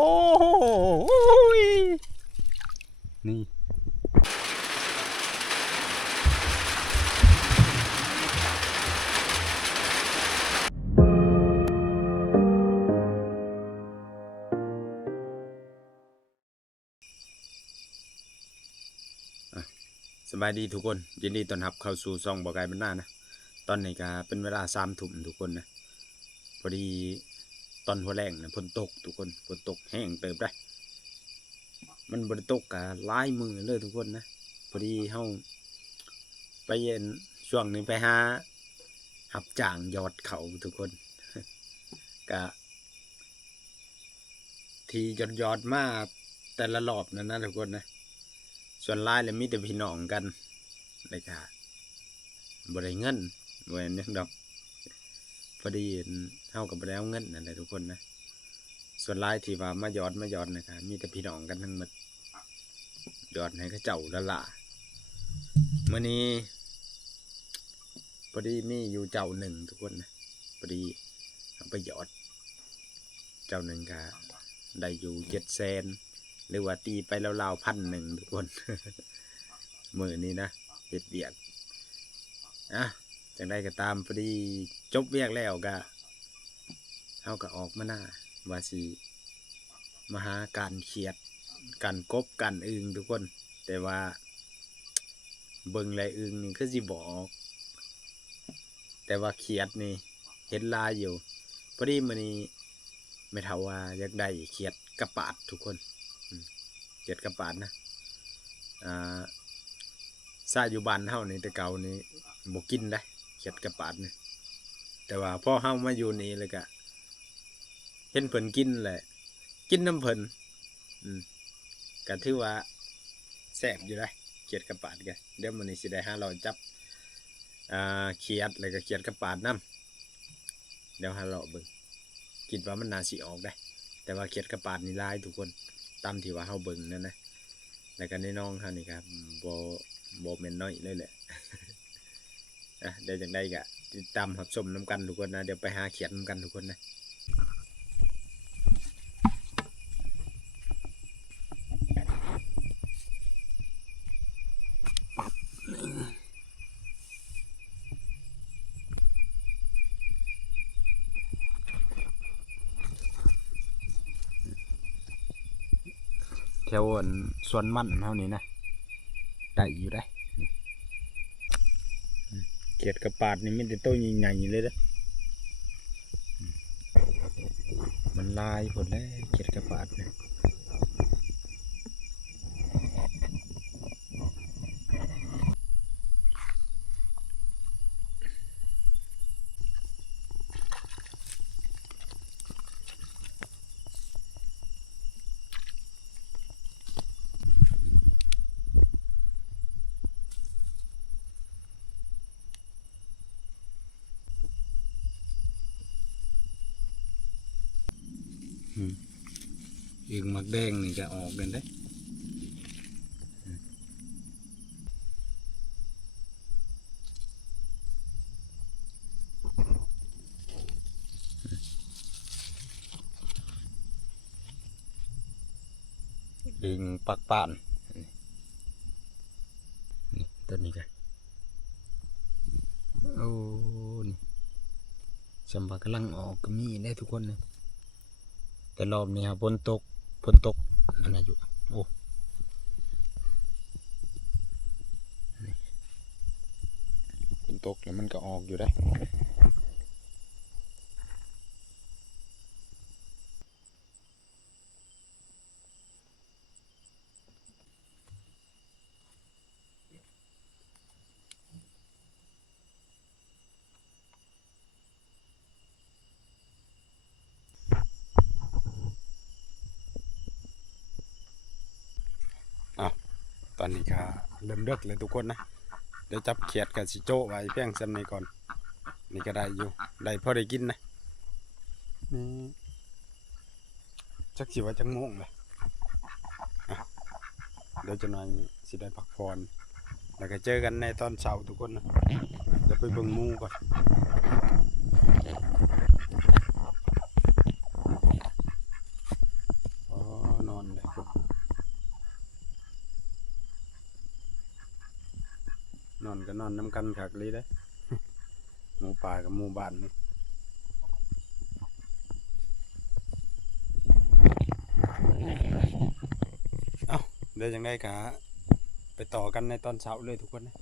โอ้ยนี่สบายดีทุกคนยินดีต้อนรับเข้าสู่ช่องบ่อไก่บ้านนานะตอนนี้ก็เป็นเวลา3 ทุ่มทุกคนนะพอดีตอนหัวแรงนะฝนตกทุกคนฝนตกแห้งเติบได้มันบริตกกะหลายมือเลยทุกคนนะพอดีเฮาไปเย็นช่วงนี้ไปหาหับจ่างยอดเขาทุกคนกะที่ยอดมาแต่ละรอบนั่นนะทุกคนนะส่วนหลายเลยมีแต่พี่น้องกันเลยค่ะบริเงินบริเงินดอกพอดีเท่ากับบ่ได้เอาเงินนั่นแหละทุกคนนะส่วนหลายที่ว่ามายอดนะครับมีแต่พี่น้องกันทั้งหมดยอดให้เขาเจ้าละล่ะเมื่อนี้พอดีมีอยู่เจ้าหนึ่งทุกคนนะพอดีเอาไปยอดเจ้าหนึ่งก็ได้อยู่700,000หรือว่าตีไปแล้ว1,100ทุกคน มือนี้นะเด็ดเบียกจังได้ก็ตามพอดีจบเวียกแล้วก็เอาก็ออกมาหน้าว่าสิมาหาการเขียดการกบการอึงทุกคนแต่ว่าเบิ่งไรอึงนี่คือสิบอกแต่ว่าเขียดนี่เห็นลายอยู่พอดีมื้อนี้ไม่เท่าว่าอยากได้เขียดกระปาดทุกคนเขียดกระปาดนะซาอยู่บ้านเฮานี่แต่เก่านี่บ่กินได้เขียดกระปาดนี่แต่ว่าพอเฮามาอยู่นี่เลยก็เห็นเพิ่นกินแหละกินน้ำเพิ่นก็ถือว่าแซ่บอยู่ได้เขียดกระปาดกันเดี๋ยวมื้อนี้สิได้500จับเขียดแล้วก็เขียดกระปาดน้ำเดี๋ยว500เบิ่งคิดว่ามันน่าสิออกได้แต่ว่าเขียดกระปาดนี่ลายทุกคนตามที่ว่าเฮาเบิ่งนั่นนะแล้วก็ในน้องเฮานี่ครับบ่แม่นน้อยเลยแหละ เดี๋ยวจังได้ก็ติดตามรับชมน้ำกันทุกคนนะเดี๋ยวไปหาเขียดน้ำกันทุกคนนะแถวสวนมันเท่านี้นะได้อยู่ได้เขียดกระปาดนี่มันจะตัวใหญ่ๆเลยนะมันลายหมดแล้วเขียดกระปาดเนี่ยอึ่งมักแดงนี่จะออกกันได้อึ่งปักป่านนี่ต้นนี้กันโอ้นี่จำปากำลังออกก็มีได้ทุกคนเลยแต่รอบนี้ครับฝนตกอันนั้นอยู่โอ้ฝนตกแล้วมันก็ออกอยู่ได้ตอนนี้ก็เริ่มเลิกเลยทุกคนนะเดี๋ยวจับเขียดกับสิโจ้ไว้เพียงซ้ำนี้ก่อนนี่ก็ได้อยู่ได้พอได้กินนะนี่จักสิว่าจังโมงเลยเดี๋ยวจะหน่อยสิได้พักผ่อนแล้วก็เจอกันในตอนเช้าทุกคนนะเดี๋ยวไปเบิ่งหมูก่อน อนก็นอนน้ำกันคักเลยเด้หมู่ป่ากับหมู่บ้านนี่เอ้าเดี๋ยวยังได้กะไปต่อกันในตอนเช้าเลยทุกคนนะ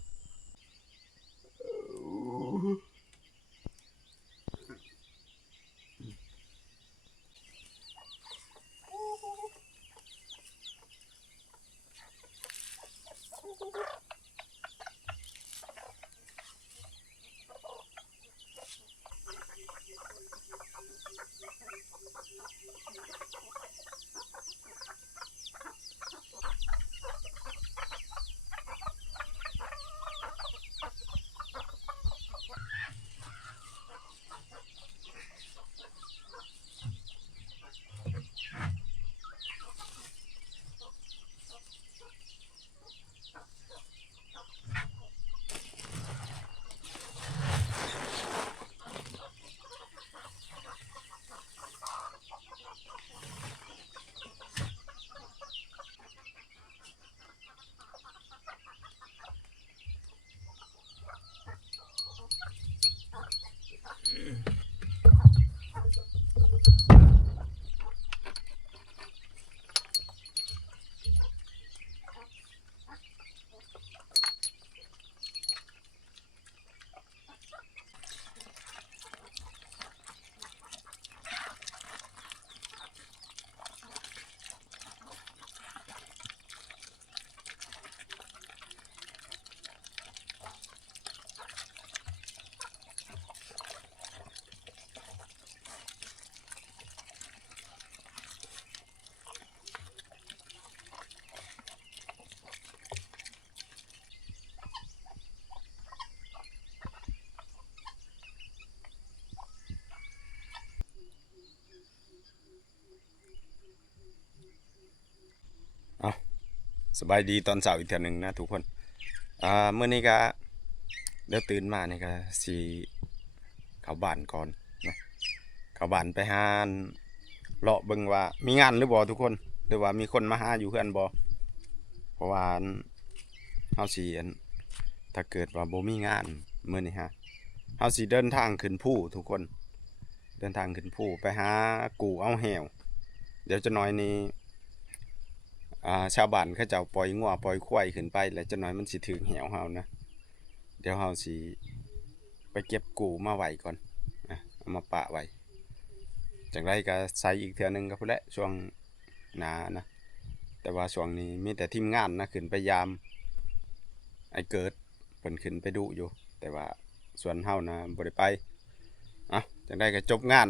สบายดีตอนเช้าอีกเทื่อหนึ่งนะทุกคนเมื่อนี้ก็เดี๋ยวตื่นมานี่ก็สิเข้าบ้านก่อนนะเข้าบ้านไปหาเลาะเบิ่งว่ามีงานหรือบ่ทุกคนหรือว่ามีคนมาหาอยู่เพื่อนบ่เพราะว่าเฮาสิถ้าเกิดว่าบ่มีงานมื้อนี้ฮะเฮาสิเดินทางขึ้นภูทุกคนเดินทางขึ้นภูไปหากู่เอาแหวเดี๋ยวจะน้อยนี้ชาวบ้านเขาเจ้าปล่อยงัวปล่อยควายขึ้นไปแล้วจะน้อยมันสิถึงแหวเฮานะเดี๋ยวเฮาสิไปเก็บกูมาไว้ก่อนเอามาปะไว้จากไรก็ใส่อีกเทื่อนึงก็พุ่นแหละช่วงหน้านะแต่ว่าช่วงนี้มีแต่ทีมงานนะขึ้นไปยามไอ้เกิดเพิ่นขึ้นไปดูอยู่แต่ว่าส่วนเฮานะบ่ได้ไปจากไรก็จบงาน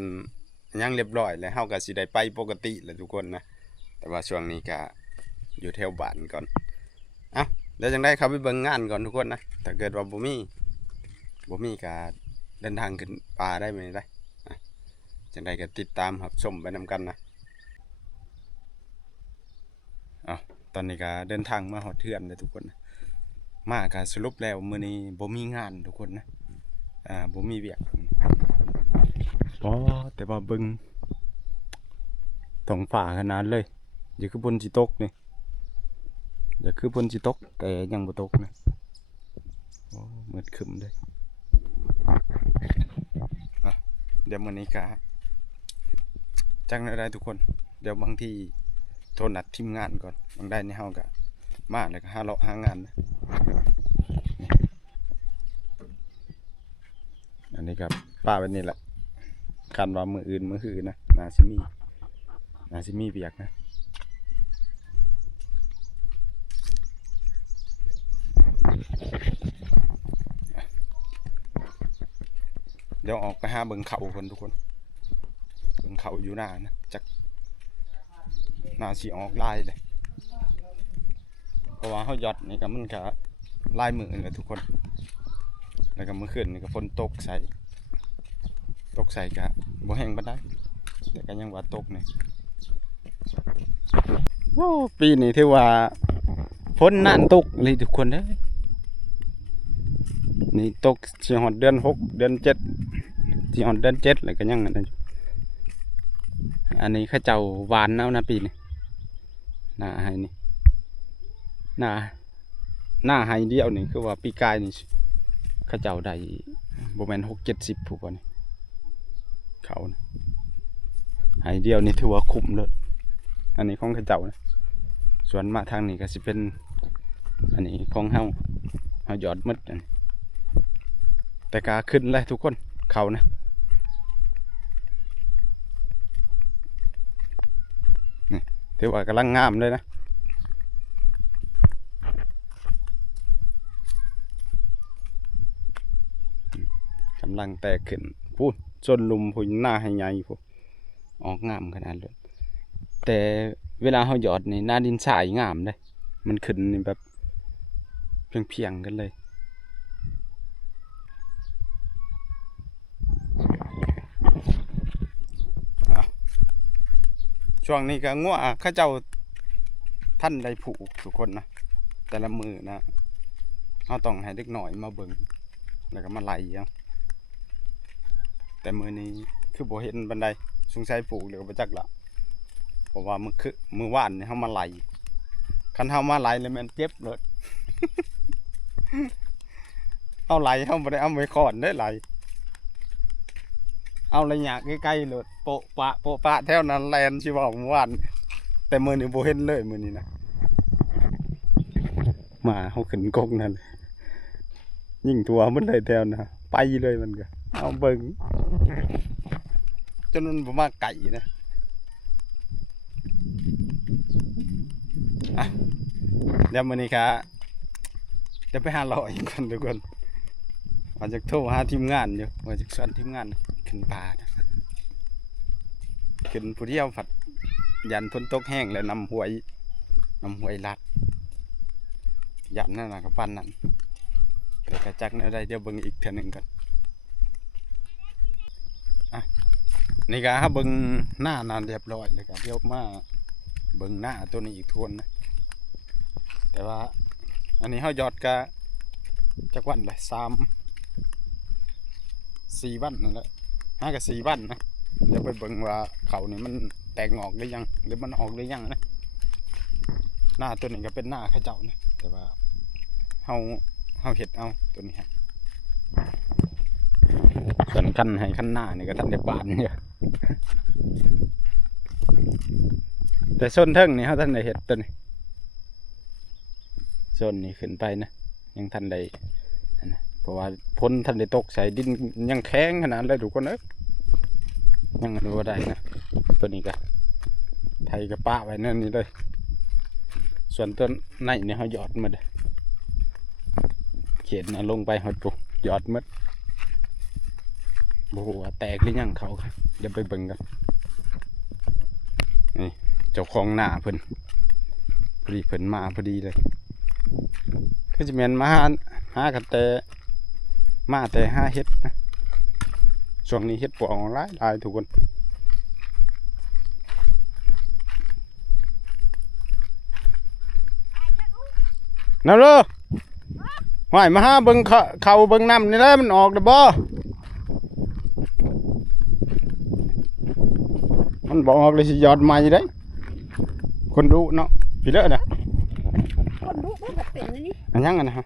ยังเรียบร้อยแล้วเฮาก็สิได้ไปปกติแหละทุกคนนะแต่ว่าช่วงนี้ก็อยู่แถวบ้านก่อนเดี๋ยวจังได้เข้าไปเบิ่งงานก่อนทุกคนนะถ้าเกิดว่าบ่มีก็เดินทางขึ้นป่าได้ไหมได้จังได้ก็ติดตามรับชมไปนำกันนะตอนนี้ก็เดินทางมาฮอดเทือนเลยทุกคนนะมาก็สรุปแล้วมื้อนี้บ่มีงานทุกคนนะบ่มีเวียกแต่ว่าเบิ่งท้องฟ้าขนาดเลยอย่าคือบนสิตกนี่อย่าคือบนสิตกแต่ยังบ่ตกนะมืดครึ้มเลยเดี๋ยวมื้อนี้ก็จังได้ทุกคนเดี๋ยวบางทีโทรนัดทีมงานก่อนบางได้ในเฮาก็มาแล้วก็หาเลาะหางานนะอันนี้ครับป้าเป็นนี่แหละคันว่ามืออื่นมือหือนะนาซิมีเบียกนะเดี๋ยวออกไปหาเบิ่งเขาคนทุกคนเบิ่งเขาอยู่หน้านะจักหน้าสีออกลายเลยเพราะว่าเขาหยอดนี่ก็มันก็ลายมือเลยทุกคนแล้วก็เมื่อคืนนี่ก็ฝนตกใส่ก็บ่แห้งปานใดแต่ก็ยังว่าตกนี่ปีนี้ถือว่าฝนนานตกเลยทุกคนเด้อนี่ตกสิฮอดเดือน6เดือน7สิฮอดเดือน7แล้วก็ยังนั่นอยู่อันนี้เขาเจ้าหวานเอานะปีนี้น่าให้นี่น่า หน้าไฮเดียวนี่คือว่าปีกายนี่เขาเจ้าได้บ่แม่น6-70ผู้บ่นี่เขานะไฮเดียวนี่ถือว่าคุ้มเลยอันนี้ของเขาเจ้านะส่วนมาทางนี้ก็สิเป็นอันนี้ของเฮาหยอดหมดอันนี้แต่กาขึ้นเลยทุกคนเขานะนี่ถือว่ากำลังงามเลยนะกำลังแตกขึ้นพูดจนลุมพูนหน้าให้ใหญ่พูดออกงามขนาดเลยแต่เวลาเขาหยอดนี่หน้าดินทรายงามเลยมันขึ้นนี่แบบเพียงๆกันเลยช่วงนี้ก็งัวข้าเจ้าท่านได้ผูกทุกคนนะแต่ละมือนะเขาต้องให้เด็กหน่อยมาเบิ่งแล้วก็มาไล่เอาแต่มือนี้คือบ่เห็นบันไดสงสัยผูกหรือบ่จักละเพราะว่ามือว่านนี่เขามาไล่คันเขามาไล่เลยมันเจ็บเลย เอาไล่เขาบ่ได้เอาไว้ก่อนได้ไล่เอาระยะใกล้ๆเลยโปะปะแถวนั้นแลนสิบอกมือว่านแต่มือนี้บ่เห็นเลยมือนี้นะมาเขาขึ้นกงนั่นยิ่งตัวมันเลยแถวนะไปเลยมันก็เอาเบิ่งจนมันบ่มาไก่นะอ่ะเดี๋ยวมื้อนี้ครับจะไปหาลอยกันทุกคนว่าจะโทรหาทีมงานอยู่ว่าจะสอนทีมงานขึ้นป่านะขึ้นผู้เดียวผัดยันฝนตกแห้งแล้วนำหวยลัดยันนั่นน่ะกับปั้นนั่นเดี๋ยวกระจักอะไรเดี๋ยวเบิ่งอีกเท่านึงกันอ่ะนี่ก็เบิ่งหน้านานเรียบร้อยเลยครับเดี๋ยวมาเบิ่งหน้าตัวนี้อีกทวนนะแต่ว่าอันนี้เขาหยอดกะจักวันเลย3-4 วันนั่นแหละ5 กับ 4 วันนะเดี๋ยวไปเบิ่งว่าเขานี่มันแตกงอกหรือยังหรือมันออกหรือยังนะหน้าตัวนี้ก็เป็นหน้าข้าเจ้านะแต่ว่าเฮาเห็ดเอาตัวนี้ฮะส่วนกันให้ขั้นหน้านี่ก็ท่านได้บานเนี่ยแต่ส้นเทิงนี่เขาท่านได้เห็ดตัวนี้ส้นนี่ขึ้นไปนะยังท่านได้นะเพราะว่าพ้นท่านได้ตกใส่ดินยังแข็งขนาดเลยทุกคนเอ้ยยังดูว่าได้นะตัวนี้ก็ไทยกับป้าไว้นั่นนี่เลยส่วนต้นในเนี่ยเขาหยอดมาเลยเขียนลงไปหดปุ๊บหยอดมัดโอ้โหแตกหรือยังเขาเดี๋ยวไปเบิ่งกันนี่เจ้าของหน้าเพิ่นพอดีเพิ่นมาพอดีเลยก็จะเป็นมาหากันแต่มาแต่หาเฮ็ดนะช่วงนี้เฮ็ดปวกหลายทุกคนนั่นเลยหอยมาหาเบิ่งเขาเบิ่งน้ำนี่แหละมันออกได้บ่มันบอกออกเลยสิยอดใหม่ได้คนรู้เนาะพี่เด้อนะคนรู้ว่าแบบเป็นนี่อันยังนะฮะ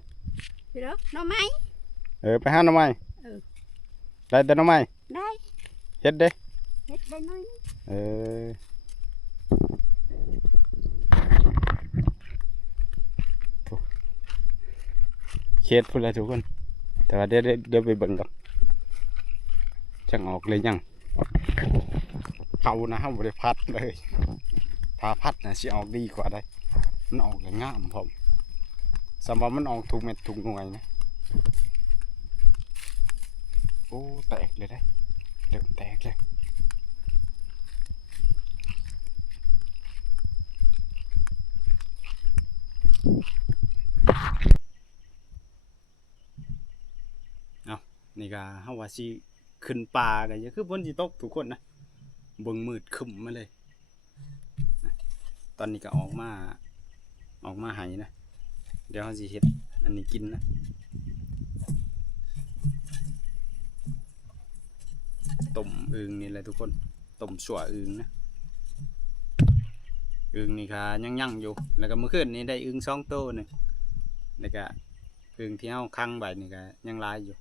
พี่เด้อหน่อไม้ไปหาหน่อไม้ได้แต่หน่อไม้ได้เฮ็ดเด้เฮ็ดได้น้อยเฮ็ดพุ่นละทุกคนแต่ว่าเดี๋ยวไปเบิ่งก่อนจังออกเลยยังเขานะฮะบ่ได้พัดเลยถ้าพัดนะสิออกดีกว่าได้มันออกอย่างงามพร้อมสำหรับมันออกถูกเม็ดถูกหน่วยนะโอ้แตกเลยได้เริ่มแตกเลยเอานี่ก็เฮาว่าสิขึ้นป่าก็อย่าคือฝนสิตกทุกคนนะเบิ่งมืดครึ้มมาเลยตอนนี้ก็ออกมาให้นะเดี๋ยวเฮาสิเฮ็ดอันนี้กินนะต้มอึ่งนี่แหละทุกคนต้มสั่วอึ่งนะอึ่งนี่ค่ะยังอยู่แล้วก็เมื่อคืนนี้ได้อึ่ง2 ตัวนึง แล้วก็อึ่งที่เฮาคั่งไว้นี่ก็ยังหลายอยู่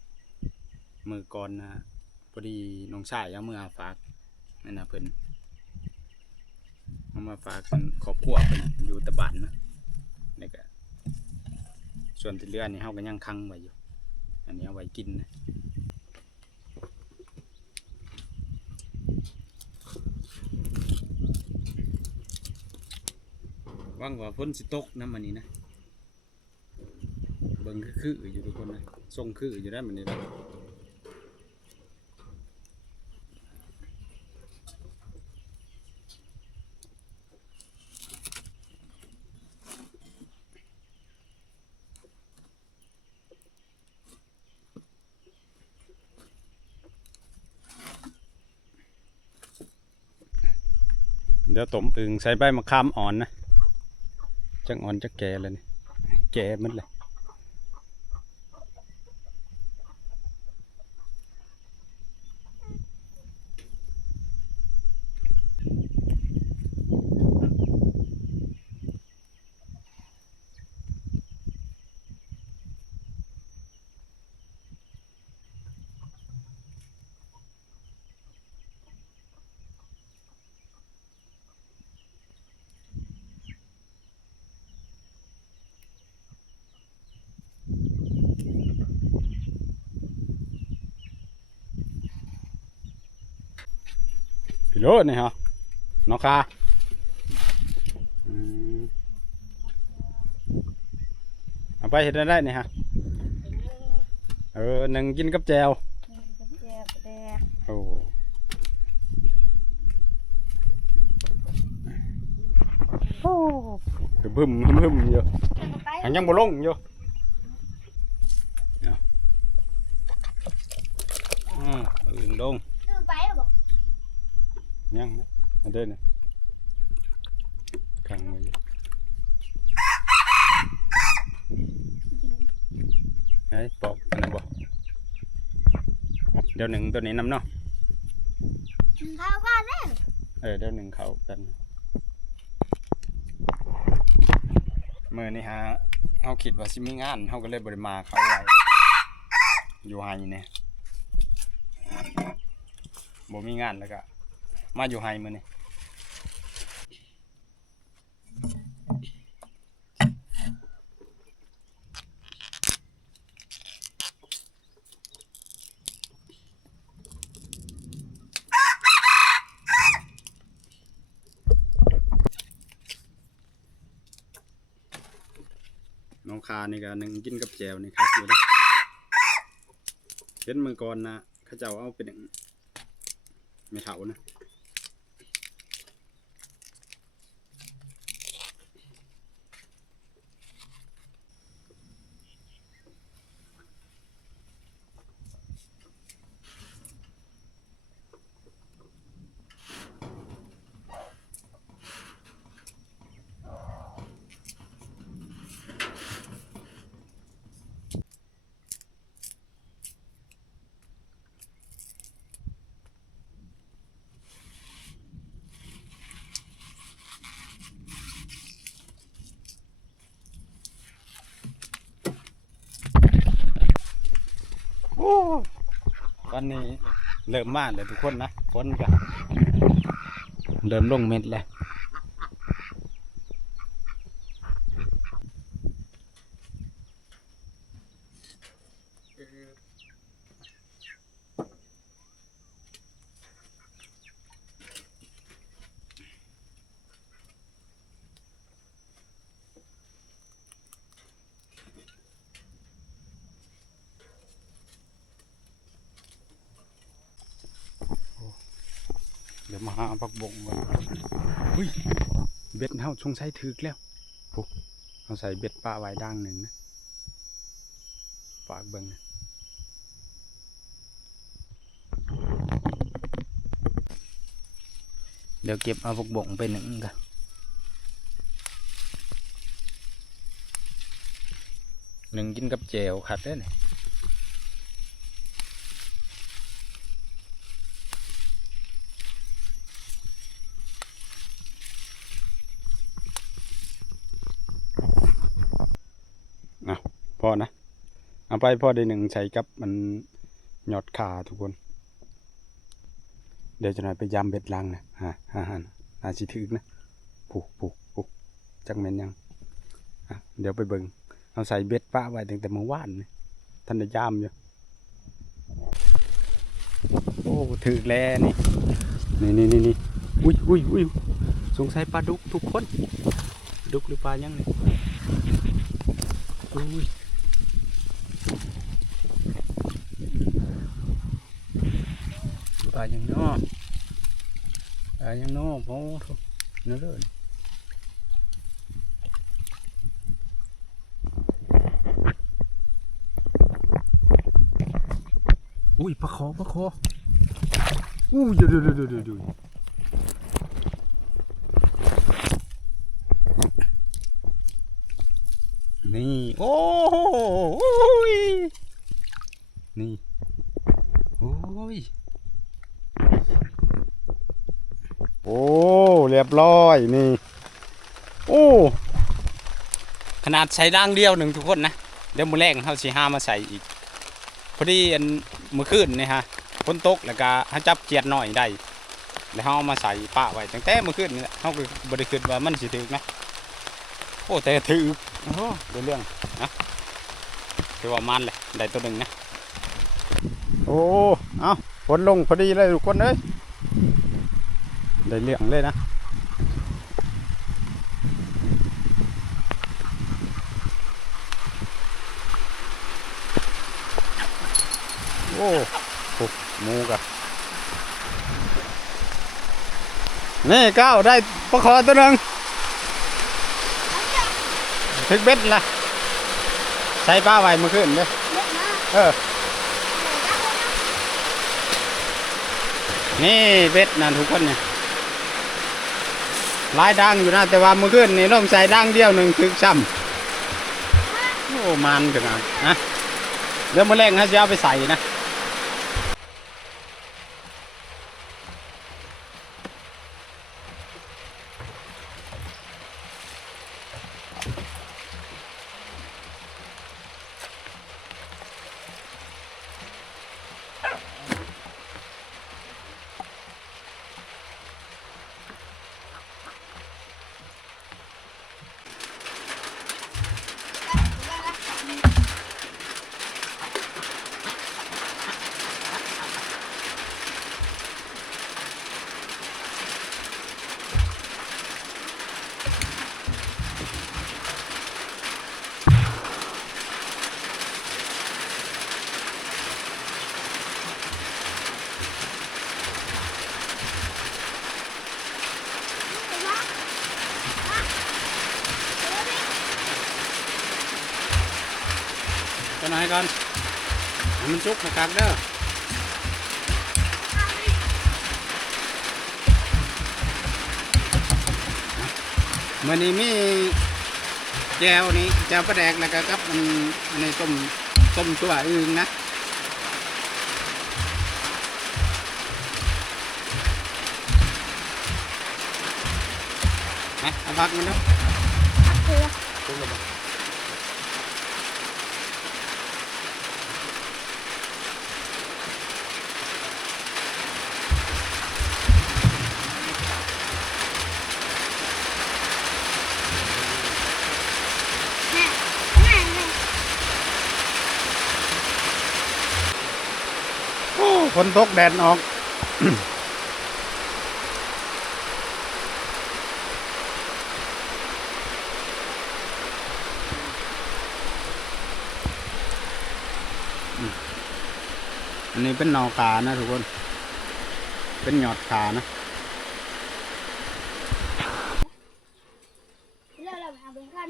มื้อก่อนนะพอดีน้องชายเอามือฝากนั่นน่ะเพิ่นเอามาฝากกันครอบครัวเพิ่นอยู่ตะบ้านนะแล้วก็ส่วนที่เหลือนี่เฮาก็ยังคั่งไว้อยู่อันนี้เอาไว้กินนะหวังว่าฝนสิตกนำอันนี้นะเบิ่งคืออยู่ทุกคนนะทรงคืออยู่ได้มันนี่นะเดี๋ยวต้มอึ่งใส่ใบมะขามอ่อนนะจักอ่อนจักแก่เลยนี่แก่หมดเลยพี่โลนี่ฮะน้องคาอืมเอาไปเห็ดได้นี่ฮะหนึ่งกินกับแจวโอ้คือบึ้มอยู่อันยังบ่ลงอยู่เนาะอื่นลงยังนะอันเดินนะขังไว้อยู่ไอ้ปอกอันนั้นบ่เดี๋ยวหนึ่งตัวนี้นำเนาะ เข้ากันแล้ว เดี๋ยวหนึ่งเขากันมื้อนี้ฮะเฮาคิดว่าสิมีงานเฮาก็เลยบ่ได้มาเขาไว้อยู่ไห้เนี่ยบ่มีงานแล้วก็มาอยู่ไห้มื้อนี้น้องคานี่ก็หนึ่งกินกับแจวนี่ครับอยู่เด้อเห็นมื้อก่อนนะเขาเจ้าเอาเป็นไม่เฒ่านะตอนนี้เริ่มมาเลยทุกคนนะฝนก็เริ่มลงเม็ดแล้วเดี๋ยวมาหาผักบงก่อนเฮ้ยเบ็ดเฮาสงสัยถึกแล้วโอ้เอาใส่เบ็ดปลาไว้ดังหนึ่งนะฝากเบิ่งนะเดี๋ยวเก็บเอาผักบงไปหนึ่งกันหนึ่งกินกับแจวขัดได้เนี่ยนะ พอนะเอาไปพอได้หนึ่งใส่กับมันยอดขาทุกคนเดี๋ยวจะหน่อยไปยำเบ็ดลังนะน่าสิถึกนะผูกจักแม่นยังเดี๋ยวไปเบิ่งเอาใส่เบ็ดป้าไว้ตั้งแต่เมื่อวานนี่ท่านได้ยามอยู่โอ้ถึกแล้วนี่อุ้ยสงสัยปลาดุกทุกคนดุกหรือปลายังนี่อุ้ยปลายังน้อโอ้เนื้อเลยอุ้ยปลาคออู้ยดูนี่โอ้ยนี่โอ้ยโอ้เรียบร้อยนี่โอ้ขนาดใส่ด่างเดียวหนึ่งทุกคนนะเดี๋ยวมื้อแรกเขาสิหามาใส่อีกพอดีอันมื้อคืนนี่ฮะฝนตกแล้วก็หาจับเกียดหน่อยได้แล้วเขาเอามาใส่ปะไว้ตั้งแต่มื้อคืนนี่แหละเขาก็บ่ได้คิดว่ามันสิถึกนะโอ้แต่ถึกโอ้เรื่องนะถือว่ามันเลยได้ตัวหนึ่งนะโอ้เอาฝนลงพอดีเลยทุกคนเอ้ยได้เรื่องเลยนะโอ้หมูกับนี่ก้าวได้ปลาคอตัวหนึ่งถึกเบ็ดละใช้ปลาไว้เมื่อคืนเลยนี่เบ็ดนั่นทุกคนเนี่ยลายดังอยู่นะแต่ว่าเมื่อคืนนี่ต้องใส่ดังเดียวหนึ่งถึกซ้ำโอ้มันขนาดนะเดี๋ยวมื้อแรกเขาจะเอาไปใส่นะตัวไหนก่อนมันจุกนะครับเด้อมื่อนี้มีแจวนี้แจวปลาแดกแล้วก็กับอันนี้ต้มตัวอื่นนะเอาพักมันเนาะจุกเลยฝนตกแดดออก อันนี้เป็นนอขานะทุกคนเป็นหยอดขานะเราหาเป็นกัน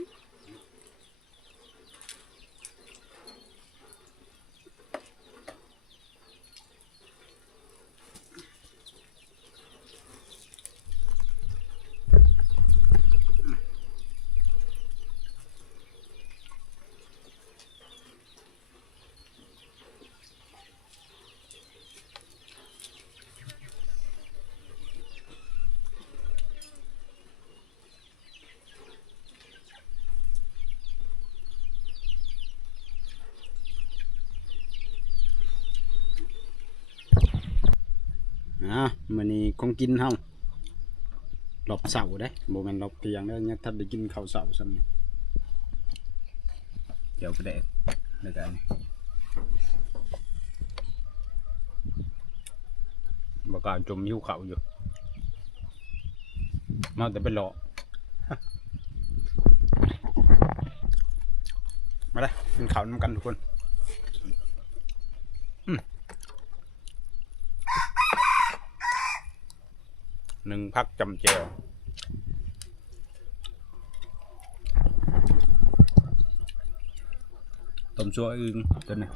มื้อนี้ของกินเฮาหลบเสาได้บ่แม่นหลบเที่ยงเด้อเนี่ยถ้าได้กินข้าวเสาซ้ำนี่เดี๋ยวไปแดกแล้วกันบ่กล้าจมหิวข้าวอยู่มาแต่เป็นหลอกมาเลยกินข้าวนำกันทุกคนหนึ่งพักจำเจวต้มซัวอึ่งตัวนี้